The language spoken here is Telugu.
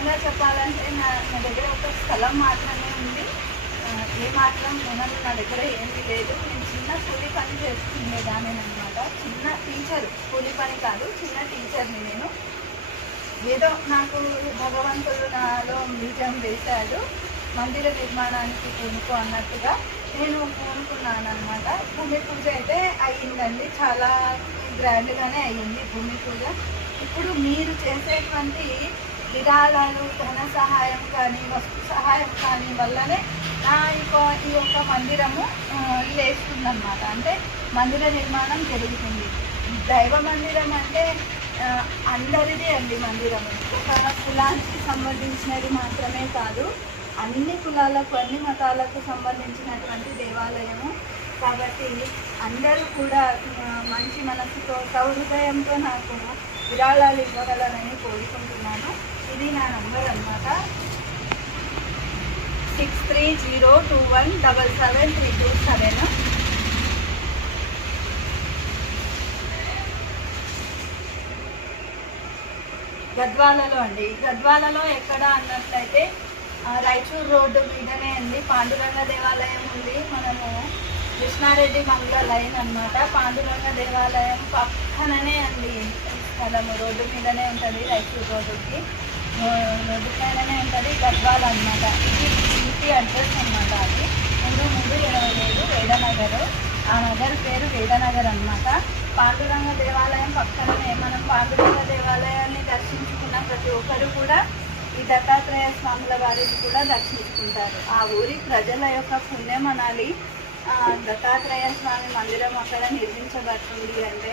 నిజంగా చెప్పాలంటే నా దగ్గర ఒక స్థలం మాత్రమే ఉంది. ఏ మాత్రం రుణం నా దగ్గర ఏమీ లేదు. నేను చిన్న కూలి పని చేసుకునేదానేనమాట. చిన్న టీచర్, కూలి పని కాదు, చిన్న టీచర్ని నేను. ఏదో నాకు భగవంతుడు నాలో బీజం వేశాడు, మందిర నిర్మాణానికి పూనుకో అన్నట్టుగా నేను పూనుకున్నాను అనమాట. భూమి పూజ అయితే అయ్యిందండి, చాలా గ్రాండ్గానే అయ్యింది భూమి పూజ. ఇప్పుడు మీరు చేసేటువంటి విరాళాలు, ధన సహాయం కానీ, వస్తు సహాయం కానీ వల్లనే ఈ యొక్క మందిరము లేస్తుందన్నమాట. అంటే మందిర నిర్మాణం జరుగుతుంది. దైవ మందిరం అంటే అందరిది అండి. మందిరము ఒక కులానికి సంబంధించినది మాత్రమే కాదు, అన్ని కులాలకు, అన్ని మతాలకు సంబంధించినటువంటి దేవాలయము. కాబట్టి అందరూ కూడా మంచి మనసుతో, సౌహృదయంతో నాకు విరాళాలు ఇవ్వగలరని కోరుకుంటున్నాను. ఇది నా నంబర్ అన్నమాట, 6302177327. గద్వాలలో అండి. గద్వాలలో ఎక్కడ అన్నట్లయితే రాయచూర్ రోడ్డు మీదనే అండి పాండురంగ దేవాలయం ఉంది. మనము కృష్ణారెడ్డి మంగళ లైన్ అన్నమాట. పాండురంగ దేవాలయం పక్కననే అండి స్థలము, రోడ్డు మీదనే ఉంటుంది. రాయచూర్ రోడ్డుకి రోడ్డు పైననే ఉంటుంది, గద్వాల అన్నమాట. ఇది ఇంటి అడ్రస్ అన్నమాట. అది 3327 వేదనగర్. ఆ నగర్ పేరు వేదనగర్ అన్నమాట. పాండురంగ దేవాలయం పక్కననే. మనం పాండురంగ దేవాలయాన్ని దర్శించుకున్న ప్రతి ఒక్కరు కూడా ఈ దత్తాత్రేయ స్వాముల వారిని కూడా దర్శించుకుంటారు. ఆ ఊరి ప్రజల యొక్క పుణ్యం అనాలి. దత్తాత్రేయ స్వామి మందిరం అక్కడ నిర్మించబడుతుంది అంటే